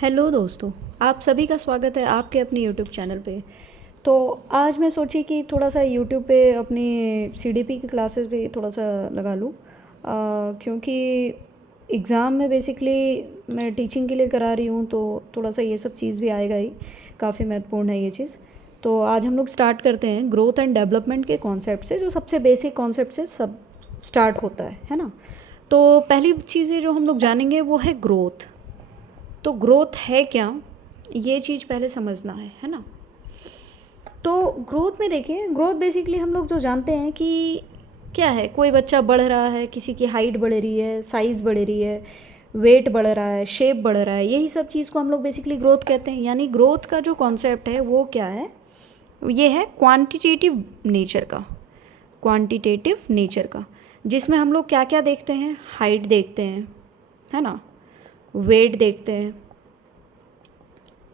Hello दोस्तों, आप सभी का स्वागत है आपके अपने यूट्यूब चैनल पे। तो आज मैं सोची कि थोड़ा सा यूट्यूब पे अपनी सीडीपी की क्लासेस भी थोड़ा सा लगा लूँ, क्योंकि एग्ज़ाम में बेसिकली मैं टीचिंग के लिए करा रही हूँ, तो थोड़ा सा ये सब चीज़ भी आएगा ही, काफ़ी महत्वपूर्ण है ये चीज़। तो आज हम लोग स्टार्ट करते हैं ग्रोथ एंड डेवलपमेंट के कॉन्सेप्ट से, जो सबसे बेसिक कॉन्सेप्ट से सब स्टार्ट होता है ना। तो पहली चीज़ें जो हम लोग जानेंगे वो है ग्रोथ। तो ग्रोथ है क्या, ये चीज़ पहले समझना है ना। तो ग्रोथ में देखिए, ग्रोथ बेसिकली हम लोग जो जानते हैं कि क्या है, कोई बच्चा बढ़ रहा है, किसी की हाइट बढ़ रही है, साइज़ बढ़ रही है, वेट बढ़ रहा है, शेप बढ़ रहा है, यही सब चीज़ को हम लोग बेसिकली ग्रोथ कहते हैं। यानी ग्रोथ का जो कॉन्सेप्ट है वो क्या है, ये है क्वांटिटेटिव नेचर का, क्वांटिटेटिव नेचर का, जिसमें हम लोग क्या क्या देखते हैं, हाइट देखते हैं, है ना, वेट देखते हैं,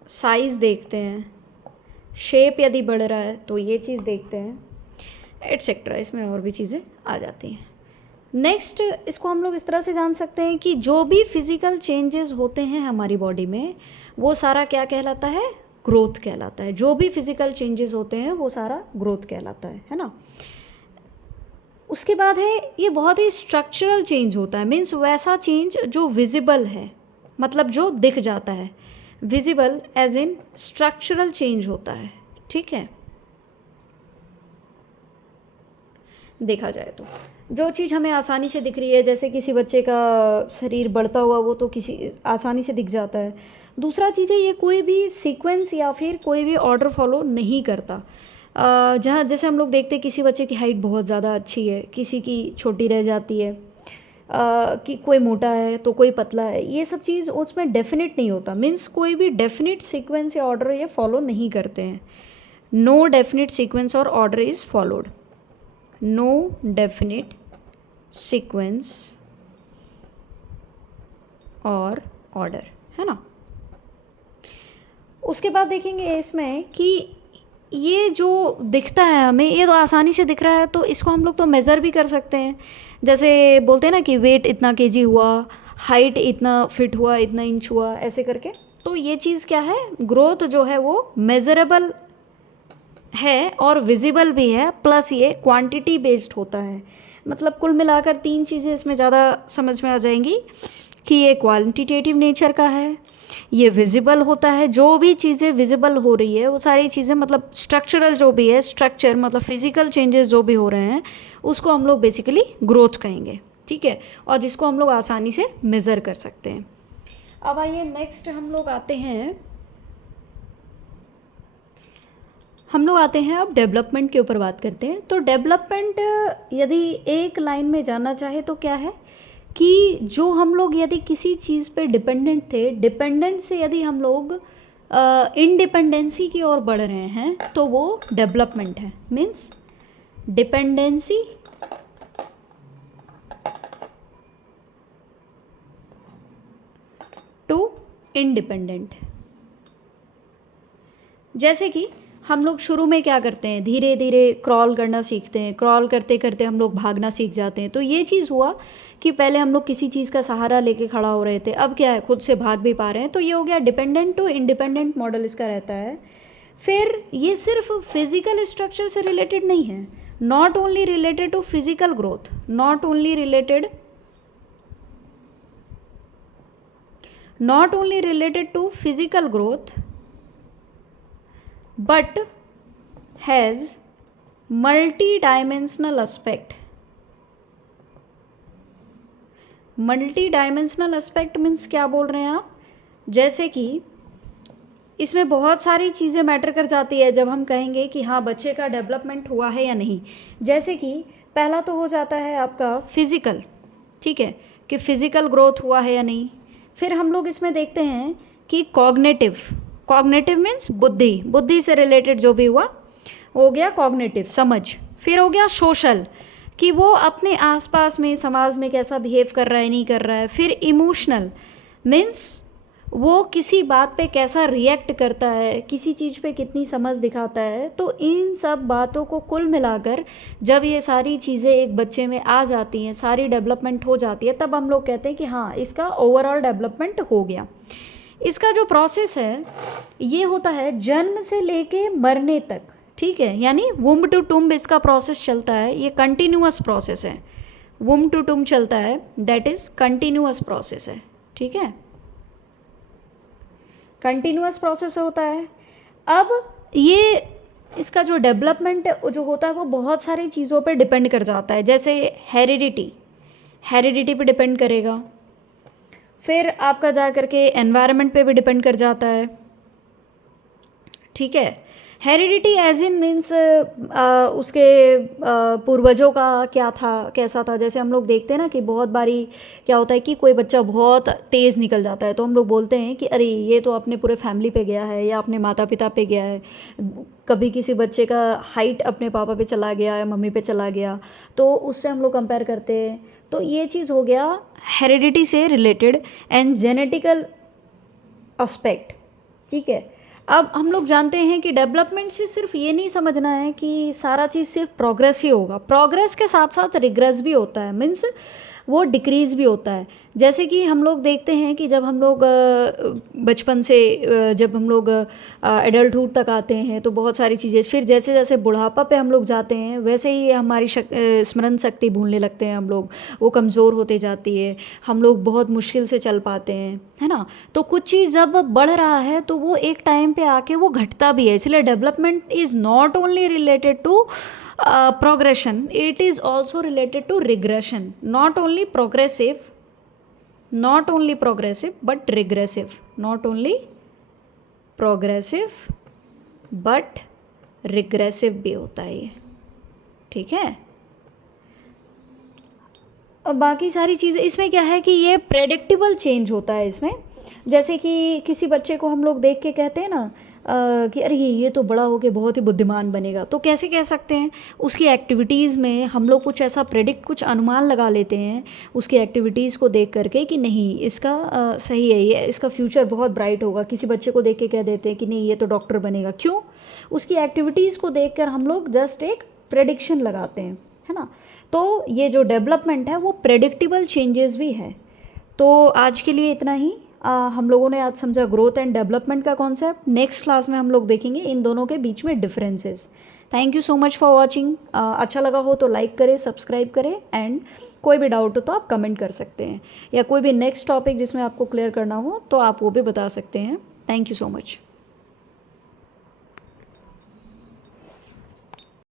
साइज़ देखते हैं, शेप यदि बढ़ रहा है तो ये चीज़ देखते हैं, एट्सेट्रा। इसमें और भी चीज़ें आ जाती हैं। नेक्स्ट, इसको हम लोग इस तरह से जान सकते हैं कि जो भी फिज़िकल चेंजेस होते हैं हमारी बॉडी में, वो सारा क्या कहलाता है, ग्रोथ कहलाता है। जो भी फिज़िकल चेंजेस होते हैं वो सारा ग्रोथ कहलाता है ना। उसके बाद है, ये बहुत ही स्ट्रक्चरल चेंज होता है, मीन्स वैसा चेंज जो विजिबल है, मतलब जो दिख जाता है। Visible as in structural change होता है, ठीक है। देखा जाए तो जो चीज़ हमें आसानी से दिख रही है, जैसे किसी बच्चे का शरीर बढ़ता हुआ, वो तो किसी आसानी से दिख जाता है। दूसरा चीज़ है, ये कोई भी सीक्वेंस या फिर कोई भी ऑर्डर फॉलो नहीं करता। जहाँ जैसे हम लोग देखते हैं किसी बच्चे की हाइट बहुत ज़्यादा अच्छी है, किसी की छोटी रह जाती है, कि कोई मोटा है तो कोई पतला है, ये सब चीज़ उसमें डेफिनेट नहीं होता। मीन्स कोई भी डेफिनेट सीक्वेंस या ऑर्डर ये फॉलो नहीं करते हैं। नो डेफिनेट सीक्वेंस और order is followed, no definite sequence और ऑर्डर, है ना। उसके बाद देखेंगे इसमें कि ये जो दिखता है हमें, ये तो आसानी से दिख रहा है, तो इसको हम लोग तो मेज़र भी कर सकते हैं। जैसे बोलते हैं ना कि वेट इतना केजी हुआ, हाइट इतना फिट हुआ, इतना इंच हुआ, ऐसे करके। तो ये चीज़ क्या है, ग्रोथ जो है वो मेज़रेबल है और विजिबल भी है, प्लस ये क्वांटिटी बेस्ड होता है। मतलब कुल मिलाकर तीन चीज़ें इसमें ज़्यादा समझ में आ जाएंगी कि ये क्वांटिटेटिव नेचर का है, ये विजिबल होता है, जो भी चीज़ें विजिबल हो रही है वो सारी चीज़ें, मतलब स्ट्रक्चरल जो भी है, स्ट्रक्चर मतलब फिजिकल चेंजेस जो भी हो रहे हैं, उसको हम लोग बेसिकली ग्रोथ कहेंगे, ठीक है। और जिसको हम लोग आसानी से मेज़र कर सकते हैं। अब आइए नेक्स्ट हम लोग आते हैं, अब डेवलपमेंट के ऊपर बात करते हैं। तो डेवलपमेंट यदि एक लाइन में जाना चाहे तो क्या है कि जो हम लोग यदि किसी चीज़ पे डिपेंडेंट थे, डिपेंडेंट से यदि हम लोग इंडिपेंडेंसी की ओर बढ़ रहे हैं, तो वो डेवलपमेंट है। Means dependency to independent. जैसे कि हम लोग शुरू में क्या करते हैं, धीरे धीरे क्रॉल करना सीखते हैं, क्रॉल करते करते हम लोग भागना सीख जाते हैं। तो ये चीज़ हुआ कि पहले हम लोग किसी चीज़ का सहारा लेके खड़ा हो रहे थे, अब क्या है, खुद से भाग भी पा रहे हैं। तो ये हो गया डिपेंडेंट टू इंडिपेंडेंट मॉडल इसका रहता है। फिर ये सिर्फ फिजिकल स्ट्रक्चर से रिलेटेड नहीं है, not only related to physical growth, not only related to physical growth, but has multi-dimensional aspect. Multidimensional aspect means क्या बोल रहे हैं आप, जैसे कि इसमें बहुत सारी चीज़ें मैटर कर जाती है जब हम कहेंगे कि हाँ बच्चे का डेवलपमेंट हुआ है या नहीं। जैसे कि पहला तो हो जाता है आपका फिज़िकल, ठीक है, कि फिज़िकल ग्रोथ हुआ है या नहीं। फिर हम लोग इसमें देखते हैं कि कॉग्निटिव, कॉग्निटिव मीन्स बुद्धि, बुद्धि से रिलेटेड जो भी हुआ हो गया कॉग्निटिव, समझ। फिर हो गया सोशल, कि वो अपने आसपास में समाज में कैसा बिहेव कर रहा है, नहीं कर रहा है। फिर इमोशनल मीन्स वो किसी बात पे कैसा रिएक्ट करता है, किसी चीज़ पे कितनी समझ दिखाता है। तो इन सब बातों को कुल मिलाकर जब ये सारी चीज़ें एक बच्चे में आ जाती हैं, सारी डेवलपमेंट हो जाती है, तब हम लोग कहते हैं कि हाँ इसका ओवरऑल डेवलपमेंट हो गया। इसका जो प्रोसेस है ये होता है जन्म से लेके मरने तक, ठीक है, यानी वुम्ब टू टुम्ब इसका प्रोसेस चलता है, ये कंटिन्यूअस प्रोसेस है, वुम्ब टू टुम्ब चलता है, दैट इज़ कंटिन्यूअस प्रोसेस है, ठीक है, कंटिन्यूअस प्रोसेस होता है। अब ये इसका जो डेवलपमेंट जो होता है वो बहुत सारी चीज़ों पे डिपेंड कर जाता है, जैसे हेरिडिटी पे डिपेंड करेगा, फिर आपका जा कर के एनवायरनमेंट पे भी डिपेंड कर जाता है, ठीक है। हेरिडिटी एज इन मीन्स उसके पूर्वजों का क्या था, कैसा था। जैसे हम लोग देखते हैं ना कि बहुत बारी क्या होता है कि कोई बच्चा बहुत तेज़ निकल जाता है तो हम लोग बोलते हैं कि अरे ये तो अपने पूरे फैमिली पे गया है या अपने माता पिता पे गया है। कभी किसी बच्चे का हाइट अपने पापा पे चला गया या मम्मी पे चला गया तो उससे हम लोग कंपेयर करते हैं। तो ये चीज़ हो गया हेरिडिटी से रिलेटेड एंड जेनेटिकल एस्पेक्ट, ठीक है। अब हम लोग जानते हैं कि डेवलपमेंट से सिर्फ ये नहीं समझना है कि सारा चीज़ सिर्फ प्रोग्रेस ही होगा, प्रोग्रेस के साथ साथ रिग्रेस भी होता है, मीन्स वो डिक्रीज़ भी होता है। जैसे कि हम लोग देखते हैं कि जब हम लोग बचपन से जब हम लोग एडल्टहुड तक आते हैं तो बहुत सारी चीज़ें, फिर जैसे जैसे बुढ़ापा पे हम लोग जाते हैं वैसे ही हमारी स्मरण शक्ति भूलने लगते हैं हम लोग, वो कमज़ोर होते जाती है, हम लोग बहुत मुश्किल से चल पाते हैं, है ना। तो कुछ चीज़ जब बढ़ रहा है तो वो एक टाइम पे आके वो घटता भी है। इसलिए development is not only related to progression, it is also related to regression, not only progressive but regressive, not only progressive but regressive भी होता है ये, ठीक है। अब बाकी सारी चीज़ें इसमें क्या है कि ये प्रेडिक्टेबल चेंज होता है इसमें। जैसे कि किसी बच्चे को हम लोग देख के कहते हैं ना कि अरे ये तो बड़ा हो के बहुत ही बुद्धिमान बनेगा, तो कैसे कह सकते हैं, उसकी एक्टिविटीज़ में हम लोग कुछ ऐसा कुछ अनुमान लगा लेते हैं उसकी एक्टिविटीज़ को देख करके कि नहीं इसका सही है, ये इसका फ्यूचर बहुत ब्राइट होगा। किसी बच्चे को देख के कह देते हैं कि नहीं ये तो डॉक्टर बनेगा, क्यों, उसकी एक्टिविटीज़ को देख कर हम लोग जस्ट एक प्रेडिक्शन लगाते हैं, है ना। तो ये जो डेवलपमेंट है वो प्रेडिक्टेबल चेंजेस भी है। तो आज के लिए इतना ही। हम लोगों ने आज समझा ग्रोथ एंड डेवलपमेंट का कॉन्सेप्ट। नेक्स्ट क्लास में हम लोग देखेंगे इन दोनों के बीच में differences. Thank you so much for watching. अच्छा लगा हो तो लाइक करें, सब्सक्राइब करें, एंड कोई भी डाउट हो तो आप कमेंट कर सकते हैं, या कोई भी नेक्स्ट टॉपिक जिसमें आपको क्लियर करना हो तो आप वो भी बता सकते हैं। Thank you so much.